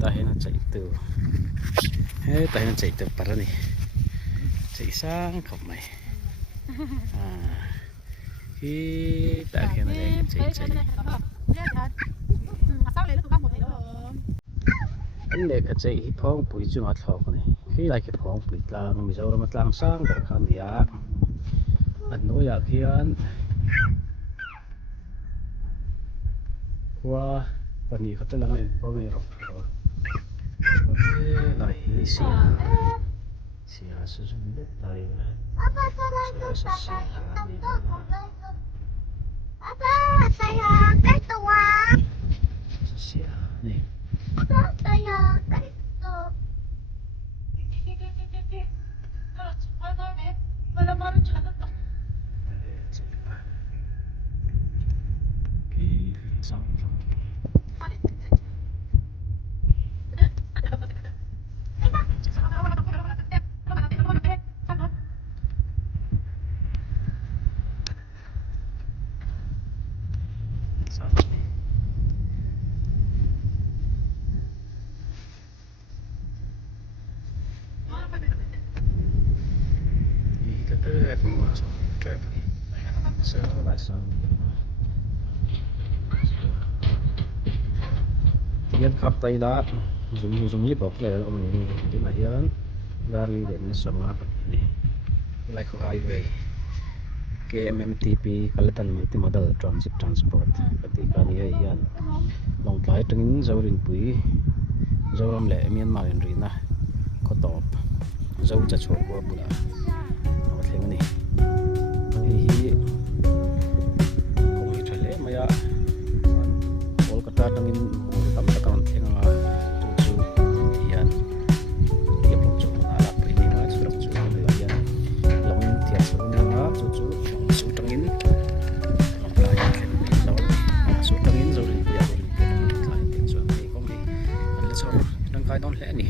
tayo na chạy từ tayo na chạy từ para ni chạy sang không mày khi ta khi này đây chạy anh này cái chạy phong bụi chung ở thọ này khi lại cái phong bụi lang mình giàu mà lang sang để khăn gì á anh nói là khi anh qua phần gì có tên là này bao nhiêu rồi lại xì xì sử dụng đất này saya cái tua xì này saya cái tua xong hiến khắp tay đá dùng nhíp bọc này ông cái này hiến gari để nó sống apa ini like highway KMMTP Kelantan Multimodal Transport ketika dia hian long tlai tengin zorin pui zoram le Myanmar in rina khotop zo cha chho ko bula aw thleng ni hi kong hi thale maya Kolkata tengin tam ta kan thenga chu hian ke pong chu na la pui ni ma chu chu la hian long thia chu na chu chu su tengin long tlai ken zo su tengin zorin pui a zorin pui tlai ken chu ni kong ni an le chhor dang kai don hle ni